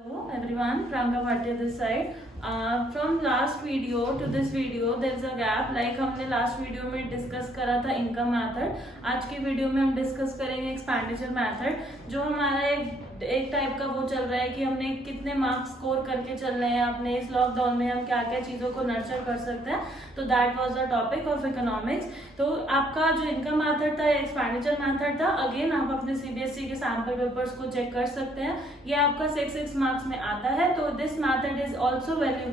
Hello everyone, Priyanka Bhatia this side. From last video to this video there is a gap. Like हमने last video में discuss करा था income method. आज की video में हम discuss करेंगे expenditure method. जो हमारा एक टाइप का वो चल रहा है कि हमने कितने मार्क्स स्कोर करके चल रहे हैं अपने इस लॉकडाउन में, हम क्या क्या चीज़ों को नर्चर कर सकते हैं. तो that was the topic of economics. तो आपका जो इनकम मेथड था, एक्सपेंडिचर मेथड था, अगेन आप अपने सीबीएसई के सैम्पल पेपर्स को चेक कर सकते हैं. ये आपका 6 मार्क्स में आता है. तो this method is also very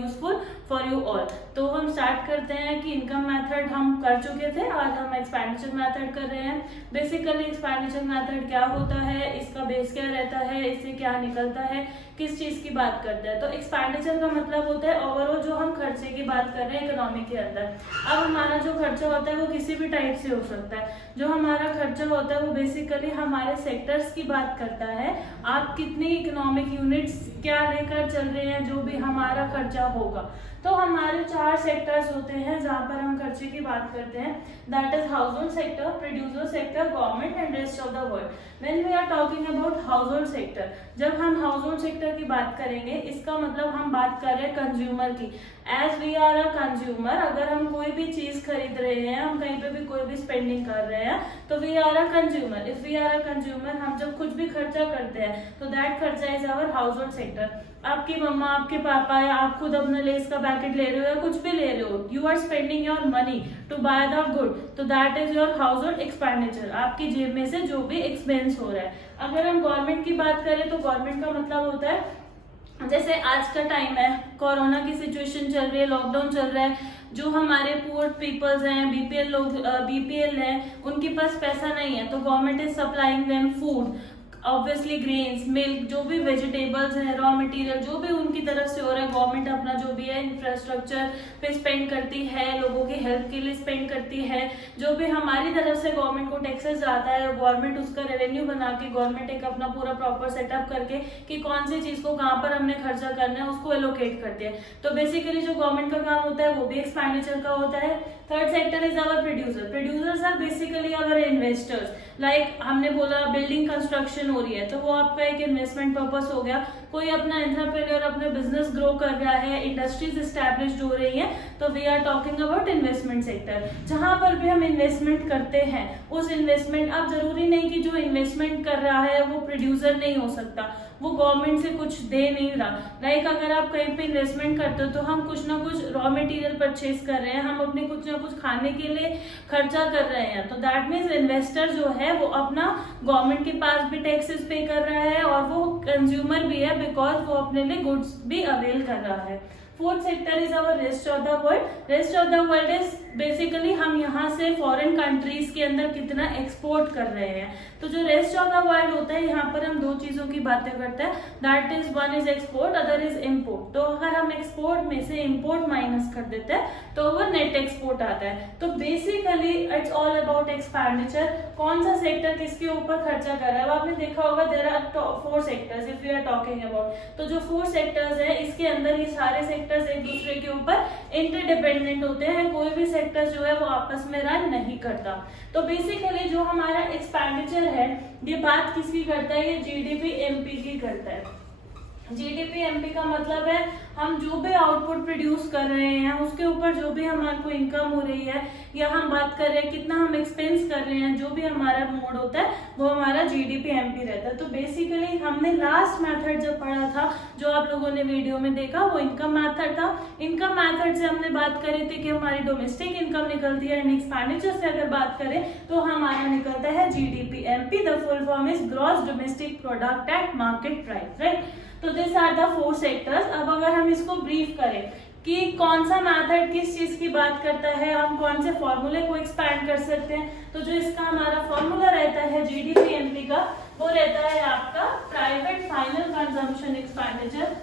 useful for you all. तो हम स्टार्ट करते हैं कि इनकम मेथड हम कर चुके थे, आज हम एक्सपेंडिचर मेथड कर रहे हैं. बेसिकली एक्सपेंडिचर मेथड क्या होता है, इसका बेस क्या रहता है, इससे क्या निकलता है, किस चीज की बात करते हैं. तो एक्सपेंडिचर का मतलब होता है ओवरऑल जो हम खर्चे की बात कर रहे हैं इकोनॉमी के अंदर. अब हमारा जो खर्चा होता है वो किसी भी टाइप से हो सकता है. जो हमारा खर्चा होता है वो बेसिकली हमारे सेक्टर्स की बात करता है. आप कितनी इकोनॉमिक यूनिट्स क्या लेकर चल रहे हैं, जो भी हमारा खर्चा होगा. तो हमारे 4 सेक्टर्स होते हैं जहाँ पर हम खर्चे की बात करते हैं. That is household sector, producer sector, government and rest of the world. When we are talking about household sector, जब हम हाउस होल्ड सेक्टर की बात करेंगे इसका मतलब हम बात कर रहे हैं कंज्यूमर की. As we are a consumer, अगर हम कोई भी चीज खरीद रहे हैं, हम कहीं पे भी कोई भी स्पेंडिंग कर रहे हैं, तो we are a consumer. If we are a consumer, हम जब कुछ भी खर्चा करते हैं तो दैट खर्चा is our household sector. आपकी मम्मा, आपके पापा, या आप खुद अपने लेस का पैकेट ले रहे हो या कुछ भी ले रहे हो, you are spending your money to buy the good, तो that is your household expenditure. आपकी जेब में से जो भी एक्सपेंस हो रहा है. अगर हम गवर्नमेंट की बात करें तो गवर्नमेंट का मतलब होता है, जैसे आज का टाइम है, कोरोना की सिचुएशन चल रही है, लॉकडाउन चल रहा है, जो हमारे पुअर पीपल्स हैं, बीपीएल लोग, बीपीएल है, उनके पास पैसा नहीं है, तो government is supplying them food, obviously grains, milk, जो भी वेजिटेबल्स हैं, रॉ मटेरियल जो भी उनकी तरफ से हो रहा है. गवर्नमेंट अपना जो भी है इंफ्रास्ट्रक्चर पे स्पेंड करती है, लोगों की हेल्थ के लिए स्पेंड करती है. जो भी हमारी तरफ से गवर्नमेंट को टैक्सेस आता है, गवर्नमेंट उसका रेवेन्यू बना के, गवर्नमेंट एक अपना पूरा प्रॉपर सेटअप करके कि कौन सी चीज को कहाँ पर हमने खर्चा करना है उसको एलोकेट करती है. तो बेसिकली जो गवर्नमेंट का काम होता है वो भी एक्सपेंडिचर का होता है. Third sector is our producer. Producers are basically our investors. Like हमने बोला बिल्डिंग कंस्ट्रक्शन हो रही है, तो वो आपका एक इन्वेस्टमेंट पर्पस हो गया. कोई अपना एंटरप्रेन्योर अपने बिजनेस ग्रो कर रहा है, इंडस्ट्रीज एस्टैब्लिश्ड हो रही है, तो we are talking about investment sector. जहां पर भी हम इन्वेस्टमेंट करते हैं उस इन्वेस्टमेंट, अब जरूरी नहीं कि जो इन्वेस्टमेंट कर रहा है वो प्रोड्यूसर नहीं हो सकता, वो गवर्नमेंट से कुछ दे नहीं रहा. लाइक अगर आप कहीं पे इन्वेस्टमेंट करते हो तो हम कुछ ना कुछ रॉ मटेरियल परचेज कर रहे हैं, हम अपने कुछ ना कुछ खाने के लिए खर्चा कर रहे हैं. तो दैट मीन्स इन्वेस्टर जो है वो अपना गवर्नमेंट के पास भी टैक्सेस पे कर रहा है और वो कंज्यूमर भी है, बिकॉज वो अपने लिए गुड्स भी अवेल कर रहा है. Fourth sector is our rest of the world. Rest of the world is basically हम यहाँ से फॉरेन कंट्रीज के अंदर कितना एक्सपोर्ट कर रहे हैं. तो जो रेस्ट ऑफ द वर्ल्ड होता है, यहाँ पर हम 2 चीजों की बातें करते हैं. That is one is export, other is import. तो अगर हम एक्सपोर्ट में से इम्पोर्ट माइनस कर देते हैं तो वो नेट एक्सपोर्ट आता है. तो basically it's all about expenditure. कौन सा सेक्टर किसके ऊपर खर्चा कर रहा है. अब आपने देखा होगा there are 4 sectors if we are talking about. तो जो 4 सेक्टर्स है इसके अंदर ये सारे सेक्टर्स एक दूसरे के ऊपर इंटरडिपेंडेंट होते हैं. कोई भी सेक्टर जो है वो आपस में रन नहीं करता. तो बेसिकली जो हमारा एक्सपेंडिचर है ये बात किसकी करता है, ये जीडीपी एमपी की करता है. जीडीपी एमपी का मतलब है हम जो भी आउटपुट प्रोड्यूस कर रहे हैं उसके ऊपर जो भी हमारे को इनकम हो रही है, या हम बात कर रहे हैं कितना हम एक्सपेंस कर रहे हैं, जो भी हमारा मोड होता है वो हमारा जीडीपी एमपी रहता है. तो बेसिकली हमने लास्ट मेथड जब पढ़ा था, जो आप लोगों ने वीडियो में देखा, वो इनकम मेथड था. इनकम मेथड से हमने बात करी थी कि हमारी डोमेस्टिक इनकम निकलती है, एंड एक्सपेंडिचर से अगर बात करें तो हमारा निकलता है GDP MP. The full form is gross domestic product at market price, right. तो दिस आर द 4 सेक्टर्स. अब अगर हम इसको ब्रीफ करें कि कौन सा मेथड किस चीज की बात करता है, हम कौन से फॉर्मूले को एक्सपैंड कर सकते हैं, तो जो इसका हमारा फॉर्मूला रहता है जीडीपी एमपी का, वो रहता है आपका private final consumption expenditure.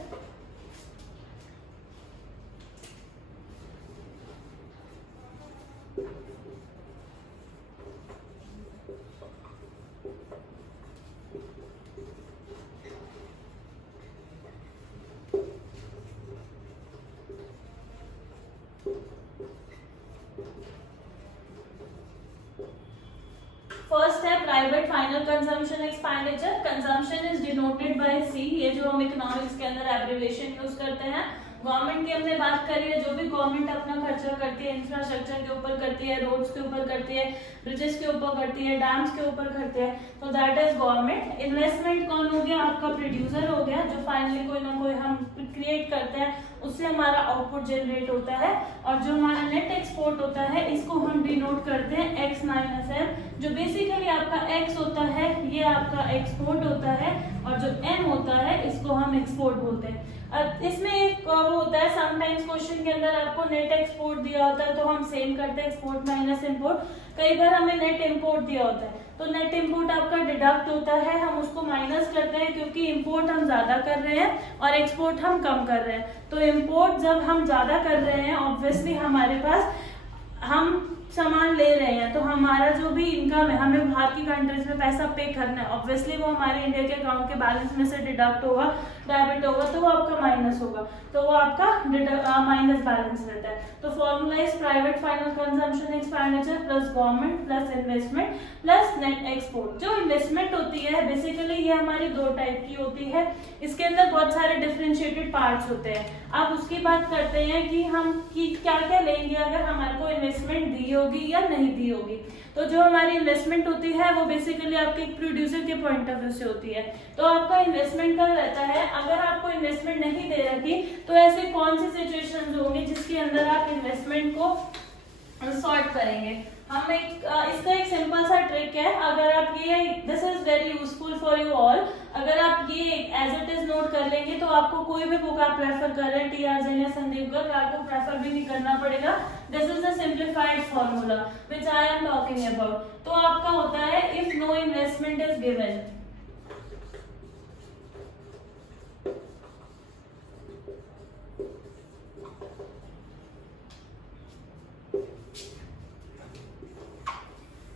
First है private final consumption expenditure. Consumption is denoted by सी, ये जो हम इकोनॉमिक्स के अंदर एब्रिविएशन यूज करते हैं। गवर्नमेंट की हमने बात करी है, जो भी गवर्नमेंट अपना खर्चा करती है इंफ्रास्ट्रक्चर के ऊपर करती है, रोड्स के ऊपर करती है, ब्रिजेस के ऊपर करती है, डैम्स के ऊपर करती है, तो दैट इज गवर्नमेंट। इन्वेस्टमेंट कौन हो गया? आपका प्रोड्यूसर हो गया, जो फाइनली कोई ना कोई हम क्रिएट करते हैं, उससे हमारा आउटपुट जनरेट होता है। और जो हमारा नेट एक्सपोर्ट होता है, इसको हम डिनोट करते हैं x माइनस m, जो बेसिकली आपका x होता है, ये आपका एक्सपोर्ट होता है, और जो m होता है इसको हम एक्सपोर्ट बोलते हैं। इसमें एक वो होता है, समटाइम्स क्वेश्चन के अंदर आपको नेट एक्सपोर्ट दिया होता है तो हम सेम करते हैं एक्सपोर्ट माइनस इंपोर्ट। कई बार हमें नेट इंपोर्ट दिया होता है तो नेट इंपोर्ट आपका डिडक्ट होता है, हम उसको माइनस करते हैं क्योंकि इंपोर्ट हम ज्यादा कर रहे हैं और एक्सपोर्ट हम कम कर रहे हैं। तो इंपोर्ट जब हम ज्यादा कर रहे हैं, ऑब्वियसली हमारे पास हम सामान ले रहे हैं, तो हमारा जो भी इनकम है, हमें बाहर की कंट्रीज में पैसा पे करना है, ऑब्वियसली वो हमारे इंडिया के अकाउंट के बैलेंस में से डिडक्ट होगा, डेबिट होगा, तो वो आपका माइनस होगा, तो वो आपका माइनस बैलेंस रहता है। तो formula is private final consumption expenditure plus government plus investment plus net export. जो इन्वेस्टमेंट होती है बेसिकली ये हमारी दो टाइप की होती है, इसके अंदर बहुत सारे डिफरेंशिएटेड पार्ट्स होते हैं। अब उसकी बात करते हैं कि हम क्या क्या लेंगे अगर हमारे को इन्वेस्टमेंट दी होगी या नहीं दी होगी। तो जो हमारी इन्वेस्टमेंट होती है वो बेसिकली आपके एक प्रोड्यूसर के पॉइंट ऑफ व्यू से होती है। तो आपका इन्वेस्टमेंट का रहता है, अगर आपको इन्वेस्टमेंट नहीं दे रखी तो ऐसे कौन सी सिचुएशंस होंगी जिसके अंदर आप इन्वेस्टमेंट को सॉर्ट करेंगे। हम इसका एक सिंपल सा ट्रिक है, अगर आप ये, this is very useful for you all, अगर आप ये एज इट इज नोट कर लेंगे तो आपको कोई भी बुक आप प्रेफर कर रहे हैं, टी.आर. जैन या संदीप गर्ग, आपको प्रेफर भी नहीं करना पड़ेगा। This is the simplified formula which I am talking about. तो आपका होता है if no investment is given,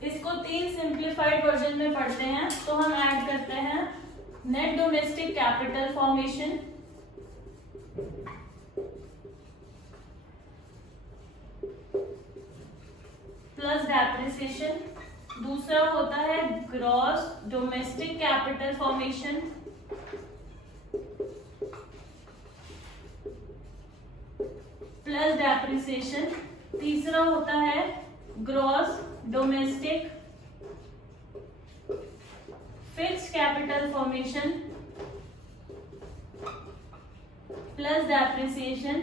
इसको 3 सिंप्लीफाइड वर्जन में पढ़ते हैं। तो हम ऐड करते हैं net domestic capital formation plus depreciation, दूसरा होता है gross domestic capital formation plus depreciation, तीसरा होता है gross domestic fixed capital formation plus depreciation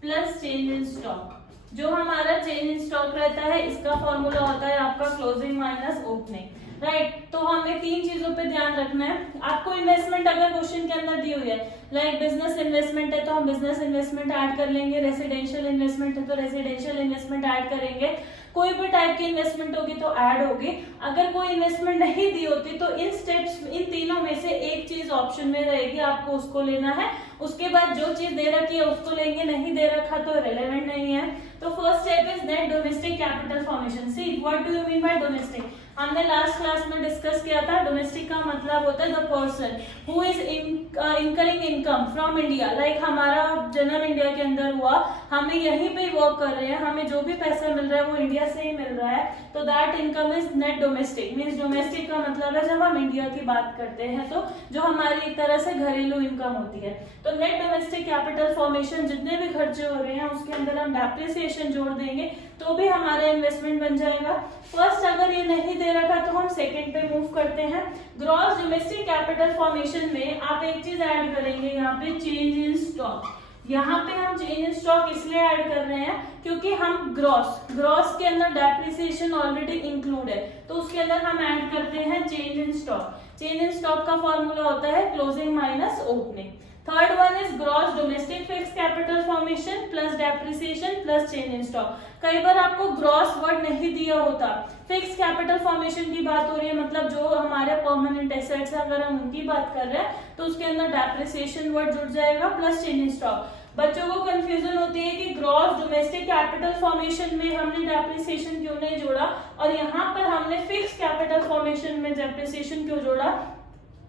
plus change in stock. जो हमारा चेंज इन स्टॉक रहता है इसका फॉर्मूला होता है आपका क्लोजिंग माइनस ओपनिंग, राइट। तो हमें 3 चीजों पे ध्यान रखना है। आपको इन्वेस्टमेंट अगर क्वेश्चन के अंदर दी हुई है, लाइक बिजनेस इन्वेस्टमेंट है तो हम बिजनेस इन्वेस्टमेंट ऐड कर लेंगे, रेसिडेंशियल इन्वेस्टमेंट है तो रेसिडेंशियल इन्वेस्टमेंट ऐड करेंगे, कोई भी टाइप की इन्वेस्टमेंट होगी तो ऐड होगी। अगर कोई इन्वेस्टमेंट नहीं दी होती तो इन स्टेप्स, इन तीनों में से एक चीज ऑप्शन में रहेगी, आपको उसको लेना है। उसके बाद जो चीज दे रखी है उसको लेंगे, नहीं दे रखा तो रिलेवेंट नहीं है। तो first step is net domestic capital formation. See what do you mean by domestic? हमने लास्ट क्लास में डिस्कस किया था, डोमेस्टिक का मतलब होता है the person who is incurring income from India. Like हमारा जन्म इंडिया के अंदर हुआ, हमें यहीं पे वर्क कर रहे हैं, हमें जो भी पैसा मिल रहा है वो इंडिया से ही मिल रहा है, तो that income is net domestic. Means domestic का मतलब है जब हम इंडिया की बात करते हैं तो जो हमारी एक तरह से घरेलू इनकम होती है। तो नेट डोमेस्टिक कैपिटल फॉर्मेशन, जितने भी खर्चे हो रहे हैं उसके अंदर हम डेप्रिसिएशन जोड़ देंगे तो भी हमारा इन्वेस्टमेंट बन जाएगा। फर्स्ट अगर ये नहीं दे रखा तो हम सेकंड पे मूव करते हैं। ग्रॉस डोमेस्टिक कैपिटल फॉर्मेशन में आप एक चीज ऐड करेंगे, यहाँ पे चेंज इन स्टॉक। यहाँ पे हम चेंज इन स्टॉक इसलिए ऐड कर रहे हैं क्योंकि हम ग्रॉस के अंदर डेप्रिसिएशन ऑलरेडी इंक्लूड है, तो उसके अंदर हम ऐड करते हैं change in stock. Change in stock का फॉर्मूला होता है closing minus opening. Third one is gross domestic fix capital formation plus depreciation plus change in stock. कई बार आपको ग्रॉस वर्ड नहीं दिया होता, फिक्स कैपिटल फॉर्मेशन की बात हो रही है, मतलब जो हमारे परमानेंट एसेट्स है अगर हम उनकी बात कर रहे हैं तो उसके अंदर डेप्रिसिएशन वर्ड जुड़ जाएगा प्लस चेंज इन स्टॉक। बच्चों को कंफ्यूजन होती है कि ग्रॉस डोमेस्टिक कैपिटल फॉर्मेशन में हमने डेप्रिसिएशन क्यों नहीं जोड़ा और यहाँ पर हमने फिक्स कैपिटल फॉर्मेशन में डेप्रिसिएशन क्यों जोड़ा।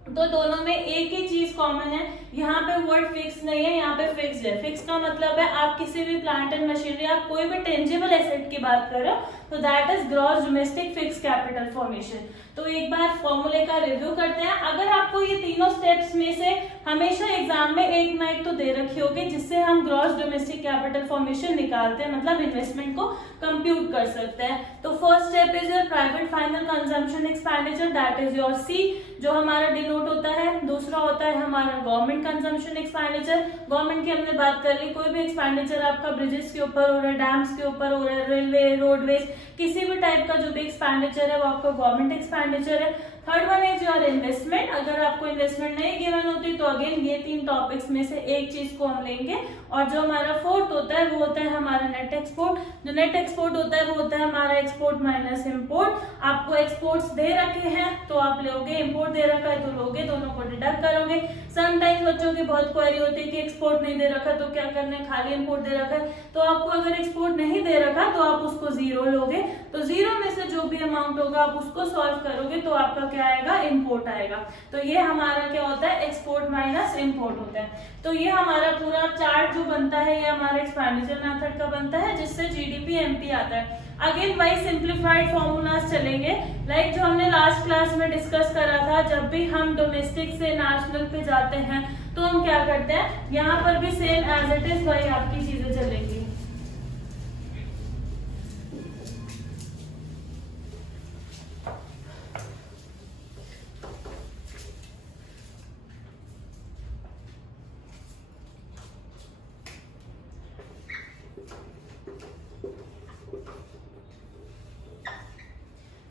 तो दोनों में एक ही चीज कॉमन है, यहाँ पे वर्ड फिक्स नहीं है, यहाँ पे फिक्स है। फिक्स का मतलब है आप किसी भी प्लांट एंड मशीनरी, आप कोई भी टेंजिबल एसेट की बात कर रहे हो तो that is gross domestic fix capital formation. तो एक बार फॉर्मूले का रिव्यू करते हैं। अगर आपको ये तीनों स्टेप्स में से हमेशा एग्जाम में एक ना एक तो दे रखी होगी जिससे हम ग्रॉस डोमेस्टिक कैपिटल फॉर्मेशन निकालते हैं, मतलब इन्वेस्टमेंट को कंप्यूट कर सकते हैं। तो first step is your private final consumption expenditure, that is your C, जो हमारा डिनोट होता है। दूसरा होता है हमारा गवर्नमेंट कंजम्पशन एक्सपेंडिचर। गवर्नमेंट की हमने बात कर ली, कोई भी एक्सपेंडिचर आपका ब्रिजेस के ऊपर हो रहा है, डैम्स के ऊपर हो रहा है, रेलवे, रोडवेज, किसी भी टाइप का जो भी एक्सपेंडिचर है वो आपका गवर्नमेंट एक्सपेंडिचर है। Third one is your investment. अगर आपको इन्वेस्टमेंट नहीं गिवन होती तो अगेन ये तीन टॉपिक्स में से एक चीज को हम लेंगे। और जो हमारा फोर्थ होता है वो होता है हमारा नेट एक्सपोर्ट। जो नेट एक्सपोर्ट होता है वो होता है हमारा एक्सपोर्ट माइनस इम्पोर्ट। आपको एक्सपोर्ट्स दे रखे हैं तो आप लोगे, इम्पोर्ट दे रखा है तो लोगे, दोनों को डिडक्ट करोगे। समटाइम्स बच्चों की बहुत क्वेरी होती है कि एक्सपोर्ट नहीं दे रखा तो क्या करना है, खाली इम्पोर्ट दे रखा है। तो आपको अगर एक्सपोर्ट नहीं दे रखा तो आप उसको जीरो लोगे, तो जीरो में से जो भी अमाउंट होगा आप उसको सॉल्व करोगे तो आपका क्या आएगा, इम्पोर्ट आएगा। तो ये हमारा क्या होता है, एक्सपोर्ट माइनस इम्पोर्ट होता है। तो ये हमारा पूरा चार्ट जो बनता है ये हमारा एक्सपेंडिचर मेथड का बनता है जिससे जीडीपी एमपी आता है। अगेन वही सिंप्लीफाइड फॉर्मूलाज चलेंगे, लाइक जो हमने लास्ट क्लास में डिस्कस करा था। जब भी हम डोमेस्टिक से नेशनल पे जाते हैं तो हम क्या करते हैं, यहाँ पर भी सेम एज इट इज वही आपकी चीजें चलेंगी।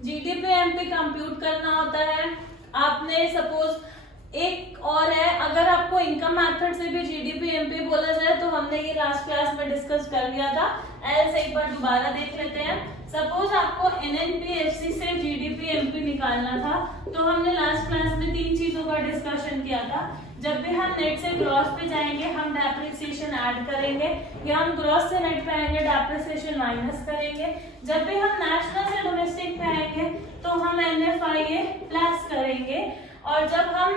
जीडीपी एमपी कंप्यूट करना होता है आपने। सपोज एक और है, अगर आपको इनकम मेथड से भी जीडीपी एमपी बोला जाए तो हमने ये लास्ट क्लास में डिस्कस कर लिया था, एल्स एक बार दोबारा देख लेते हैं। सपोज आपको एनएनपीएफसी से जीडीपी एमपी निकालना था तो हमने लास्ट क्लास में तीन चीजों का डिस्कशन किया था। जब भी हम नेट से ग्रॉस पे जाएंगे हम डेप्रिसिएशन ऐड करेंगे, या हम ग्रॉस से नेट पे आएंगे डेप्रिसिएशन माइनस करेंगे। जब भी हम नेशनल से डोमेस्टिक पे आएंगे तो हम एनएफआईए प्लस करेंगे, और जब हम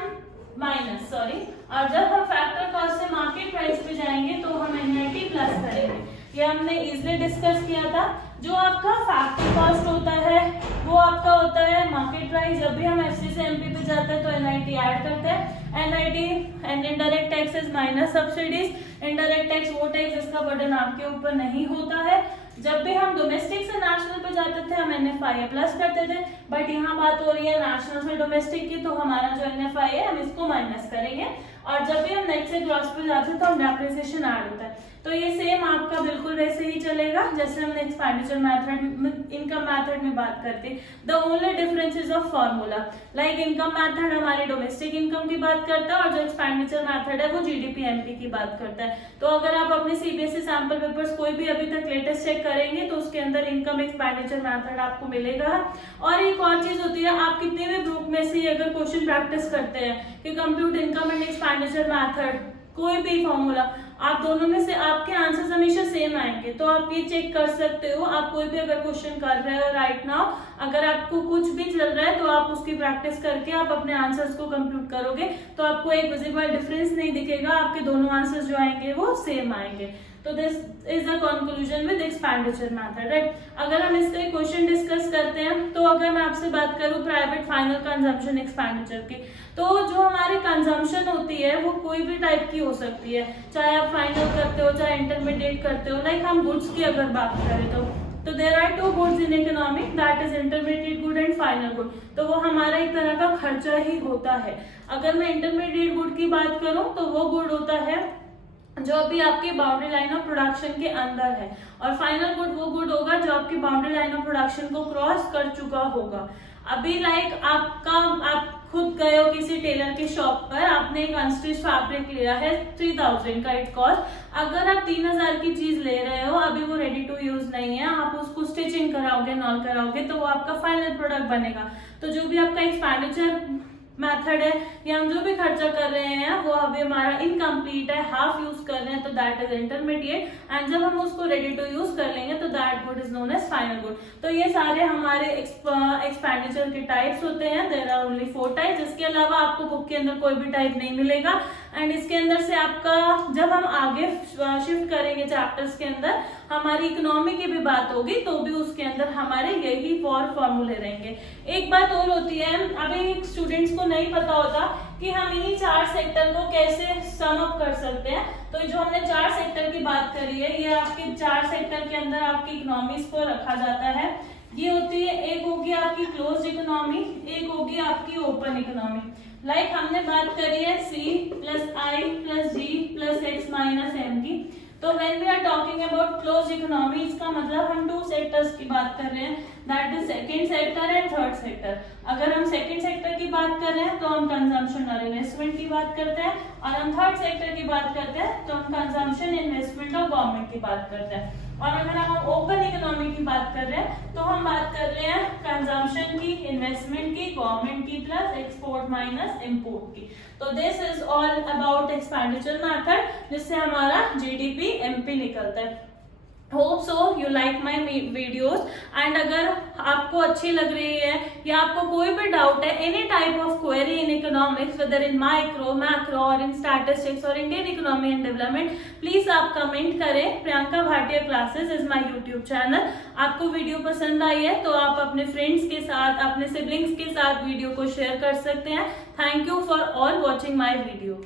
फैक्टर कॉस्ट से मार्केट प्राइस पे जाएंगे तो हम एनआईटी प्लस करेंगे। ये हमने इजिली डिस्कस किया था। जो आपका फैक्टर कॉस्ट होता है वो आपका होता है मार्केट प्राइस। जब भी हम एफसी से एमपी पे जाते हैं तो एनआईटी ऐड करते हैं। NIT and indirect taxes minus subsidies. Indirect tax वो टैक्स जिसका बर्डन आपके ऊपर नहीं होता है। जब भी हम डोमेस्टिक से नेशनल पे जाते थे हम एनएफआईए प्लस करते थे, बट यहाँ बात हो रही है नेशनल से डोमेस्टिक की, तो हमारा जो एनएफआईए है हम इसको माइनस करेंगे। और जब भी हम नेट से ग्रॉस पे जाते हैं तो हम डेप्रिसिएशन ऐड होता है। तो ये सेम आपका बिल्कुल वैसे ही चलेगा जैसे हमने एक्सपेंडिचर मेथड, इनकम मेथड में बात करते। The only difference is of formula. Like income method हमारी डोमेस्टिक इनकम की बात करता है और जो एक्सपेंडिचर मेथड है वो जीडीपी एमपी की बात करता है। तो अगर आप अपने सीबीएसई सैंपल पेपर्स कोई भी अभी तक लेटेस्ट चेक करेंगे तो उसके अंदर इनकम एक्सपेंडिचर मेथड आपको मिलेगा। और एक और चीज होती है, आप कितने भी ग्रुप में से अगर क्वेश्चन प्रैक्टिस करते हैं कि compute income and expenditure method, कोई भी फॉर्मूला, आप दोनों में से आपके आंसर्स हमेशा सेम आएंगे। तो आप ये चेक कर सकते हो, आप कोई भी अगर क्वेश्चन कर रहे हो राइट नाउ, अगर आपको कुछ भी चल रहा है तो आप उसकी प्रैक्टिस करके आप अपने आंसर्स को कंप्यूट करोगे तो आपको एक विजिबल डिफरेंस नहीं दिखेगा, आपके दोनों आंसर्स जो आएंगे वो सेम आएंगे। तो this is the conclusion with expenditure method, right. अगर हम इसका क्वेश्चन डिस्कस करते हैं तो अगर मैं आपसे बात करूं प्राइवेट फाइनल कंजम्पशन एक्सपेंडिचर की, तो जो हमारी कंजम्पशन होती है वो कोई भी टाइप की हो सकती है, चाहे आप फाइनल करते हो चाहे इंटरमीडिएट करते हो। लाइक हम गुड्स की अगर बात करें तो there are two goods in economy, that is intermediate good and final good. तो वो हमारा एक तरह का खर्चा ही होता है। अगर मैं इंटरमीडिएट गुड की बात करूं तो वो गुड होता है जो अभी आपकी बाउंड्री लाइन ऑफ प्रोडक्शन के अंदर है, और फाइनल गुड वो गुड होगा जो आपकी बाउंड्री लाइन ऑफ प्रोडक्शन को क्रॉस कर चुका होगा। अभी लाइक आप खुद गए हो किसी टेलर की शॉप पर, आपने एक अनस्टिच फैब्रिक लिया है 3000 का इट कॉस्ट। अगर आप 3000 की चीज ले रहे हो, अभी वो रेडी टू यूज नहीं है, आप उसको स्टिचिंग कराओगे, नॉल कराओगे तो वो आपका फाइनल प्रोडक्ट बनेगा। तो जो भी आपका एक्सपेंडिचर मेथड है या हम जो भी खर्चा कर रहे हैं वो अभी हमारा इनकम्प्लीट है, हाफ यूज कर रहे हैं, तो दैट इज इंटरमीडिएट, एंड जब हम उसको रेडी टू यूज कर लेंगे तो that good is known as final good. तो ये सारे हमारे एक्सपेंडिचर के टाइप्स होते हैं। There are only 4 types. इसके अलावा आपको बुक के अंदर कोई भी टाइप नहीं मिलेगा, एंड इसके अंदर से आपका जब हम आगे शिफ्ट करेंगे चैप्टर्स के अंदर हमारी इकोनॉमी की भी बात होगी तो भी उसके अंदर हमारे यही फॉर्मूले रहेंगे। एक बात और होती है, अभी स्टूडेंट्स को नहीं पता होता कि हम इन्हीं 4 सेक्टर को कैसे सम अप कर सकते हैं। तो जो हमने 4 सेक्टर की बात करी है, ये आपके 4 सेक्टर के अंदर आपकी इकोनॉमीज को रखा जाता है। ये होती है, एक होगी आपकी क्लोज्ड इकोनॉमी, एक होगी आपकी ओपन इकोनॉमी। लाइक हमने बात करी है C + I + G + X - M की। तो when we are talking about closed economy, इसका मतलब हम 2 सेक्टर्स की बात कर रहे हैं, that is second sector and third sector. अगर हम सेकंड सेक्टर की बात कर रहे हैं तो हम कंजम्पशन और इन्वेस्टमेंट की बात करते हैं, और हम थर्ड सेक्टर की बात करते हैं तो हम कंजम्पशन, इन्वेस्टमेंट और गवर्नमेंट की बात करते हैं। और अगर हम ओपन इकोनॉमी की बात कर रहे हैं तो हम बात कर रहे हैं कंजम्पशन की, इन्वेस्टमेंट की, गवर्नमेंट की प्लस एक्सपोर्ट माइनस इंपोर्ट की। तो this is all about expenditure method, जिससे हमारा GDP MP निकलता है। Hope so you like my videos, and अगर आपको अच्छी लग रही है या आपको कोई भी डाउट है, any type of query in economics, whether in micro, macro और इन स्टैटिस्टिक्स और Indian economy and development, please आप कमेंट करें। Priyanka Bhatia classes is my YouTube channel. आपको वीडियो पसंद आई है तो आप अपने फ्रेंड्स के साथ, अपने सिबलिंग्स के साथ वीडियो को शेयर कर सकते हैं। Thank you for all watching my video.